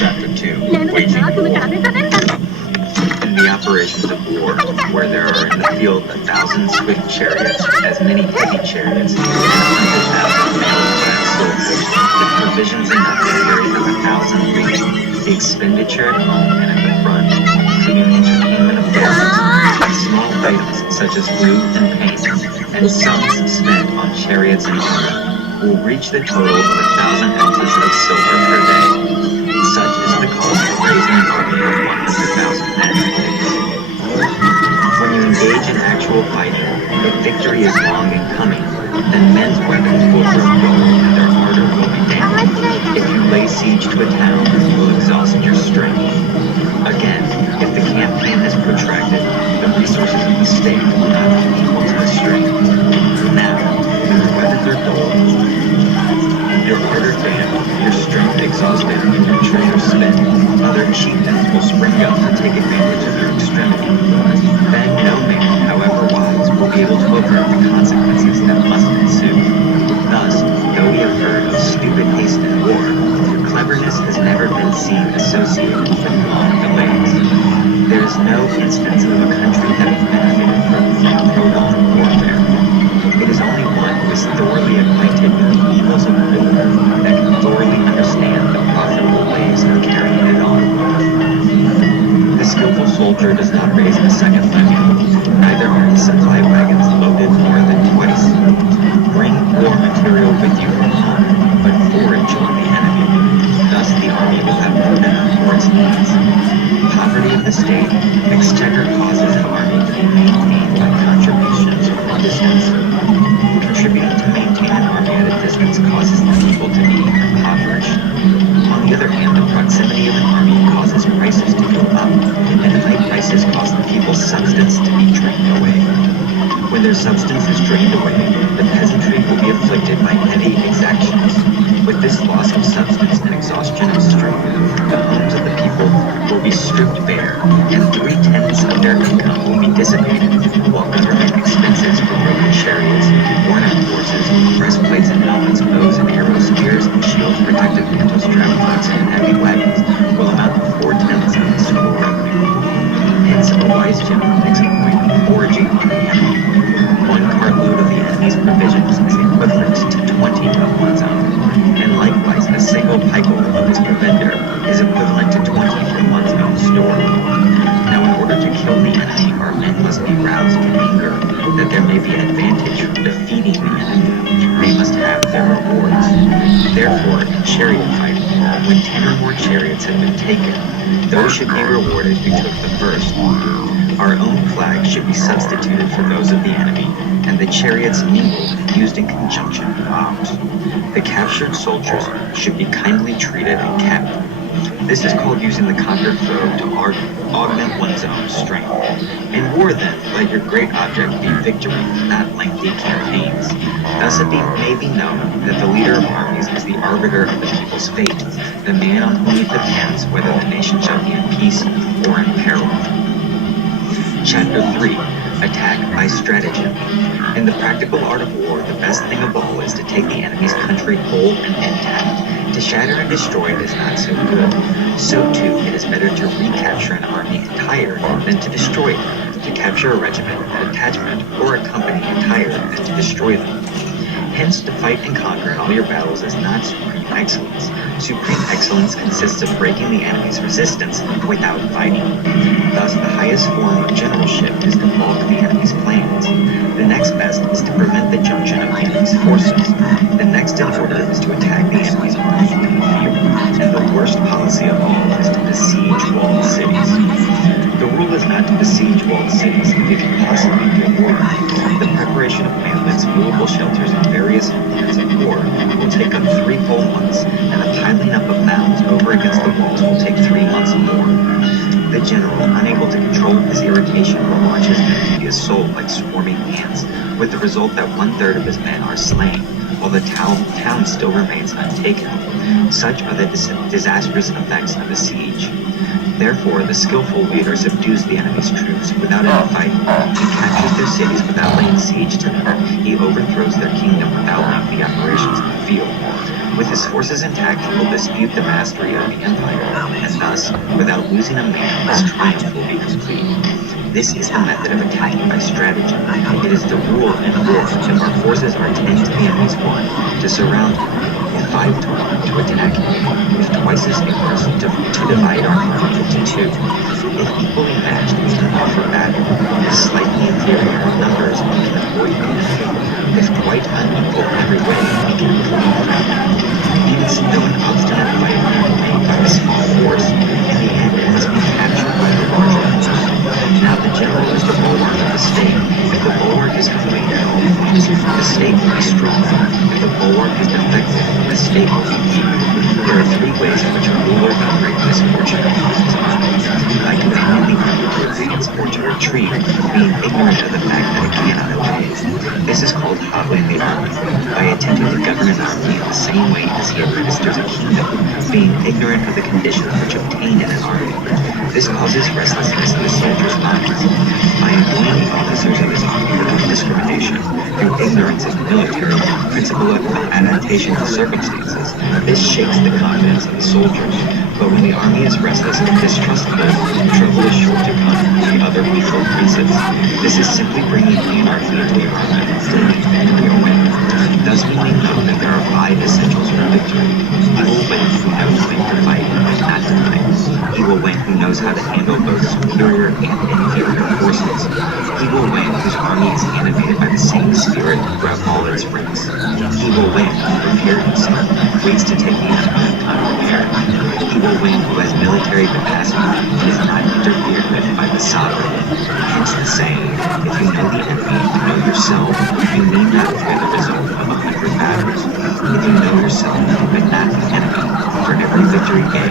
Chapter 2. Waging War. In the operations of war, where there are in the field 1,000 swift chariots, as many heavy chariots, and 100,000 mail-clad soldiers, with provisions enough to carry them 1,000 leagues, the expenditure at home and at the front, including entertainment of guests, and small items such as food and paint, and sums spent on chariots and armor, will reach the total of 1,000 ounces of silver per day. Such is the cost of raising an army of 100,000 men. When you engage in actual fighting, if victory is long in coming, then men's weapons will grow dull and their ardor will be dampened. If you lay siege to a town, you will exhaust your strength. Again, if the campaign is protracted, the resources of the state will not be equal to the strength. Now, when your weapons are dull, your ardor failed, your strength exhausted, and your treasure spent, other chieftains will spring up to take advantage of your extremity. Then no man, however wise, will be able to avert the consequences that must ensue. Thus, though we have heard of stupid haste in war, cleverness has never been seen associated with long delays. There is no instance of a country having benefited from prolonged warfare. It is only one who is thoroughly acquainted with the evils of war that can thoroughly understand the profitable ways of carrying it on. The skillful soldier does not raise a second levy, neither are his supply wagons loaded more than twice. Bring war material with you from home, but forage on the enemy. Thus the army will have food enough for its needs. Poverty of the state, exchequer causes the army to be maintained by contributions from a distance. Contributing to maintain an army at a distance causes the people to be impoverished. On the other hand, the proximity of an army causes prices to go up, and high prices cause the people's substance to be drained away. When their substance is drained away, the peasantry will be afflicted by heavy exactions. With this loss of substance and exhaustion of strength, the homes of the people will be stripped bare, and 3/10 of their income will be dissipated, while government expenses for broken chariots, worn-out horses, breastplates and helmets, bows and arrows, spears and shields, protective mantles, travelers, and heavy wagons will amount to 4/10 of its total revenue. Hence, a wise general makes a point of foraging on the enemy. 1 cartload of the enemy's provisions is equivalent to 20 of one's own, and likewise a single pike of his provender is equivalent to 20 from one's own store. Now, in order to kill the enemy, our men must be roused to anger, that there may be advantage from defeating the enemy. They must have their rewards. Therefore, in chariot fighting, when 10 or more chariots have been taken, those should be rewarded who took the first. Our own flag should be substituted for those of the enemy, and the chariots mingled, used in conjunction with arms. The captured soldiers should be kindly treated and kept. This is called using the conquered foe to augment one's own strength. In war, then, let your great object be victory, not lengthy campaigns. Thus it may be known that the leader of armies is the arbiter of the people's fate, the man on whom it depends whether the nation shall be in peace or in peril. Chapter 3. Attack by Stratagem. In the practical art of war, the best thing of all is to take the enemy's country whole and intact. To shatter and destroy it is not so good. So too, it is better to recapture an army entire than to destroy it, to capture a regiment, a detachment, or a company entire than to destroy them. Hence, to fight and conquer in all your battles is not supreme excellence. Supreme excellence consists of breaking the enemy's resistance without fighting. Thus, the highest form of generalship is to balk the enemy's plans. The next best is to prevent the junction of the enemy's forces. The next in order is to attack whole months, and the piling up of mounds over against the walls will take 3 months more. The general, unable to control his irritation, will launch his men to the assault like swarming ants, with the result that 1/3 of his men are slain, while the town still remains untaken. Such are the disastrous effects of a siege. Therefore, the skillful leader subdues the enemy's troops without any fighting. He captures their cities without laying siege to them. He overthrows their kingdom without lengthy operations in the field. With his forces intact, he will dispute the mastery of the empire, and thus, without losing a man, his triumph will be complete. This is the method of attacking by strategy. It is the rule in war, if our forces are 10 to the enemy's 1, to surround him; if 5 to 1, to attack him; if twice as numerous, to divide our army into 2. If equally matched, we can offer battle; if slightly inferior in numbers, we can avoid combat; if quite unequal every way, we can avoid fighting. Even though an obstinate fight may be made by a small force, in the end it must be captured by the larger force. Now the general is the bulwark of the state. If the bulwark is complete at all points, the state will be strong. If the bulwark is defective, the state will be weak. There are 3 ways in which a ruler can bring misfortune upon his army: by compelling the army to advance or to retreat, being ignorant of the fact that it cannot advance. This is called hobbling the army; by attempting to govern an army in the same way as he administers a kingdom, being ignorant of the conditions which obtain in an army. This causes restlessness in the soldiers' minds. By employing the officers of his army without discrimination, through ignorance of the military principle of adaptation to circumstances, this shakes the confidence of the soldiers. But when the army is restless and distrustful, trouble is sure to come from the other neutral princes. This is simply bringing anarchy into the army, and we are winning. Thus we may know that there are 5 essentials for victory. He will win who knows when to fight and when not to fight. He will win who knows how to handle both superior and inferior forces. He will win whose army is animated by the same spirit throughout all its ranks. He will win who prepared himself, waits to take the enemy unprepared. He will win who has military capacity and is not interfered with by the sovereign. Hence the saying, if you know the enemy and know yourself, you need not fear the result of 100 battles. If you know yourself but not the enemy, for every victory gained,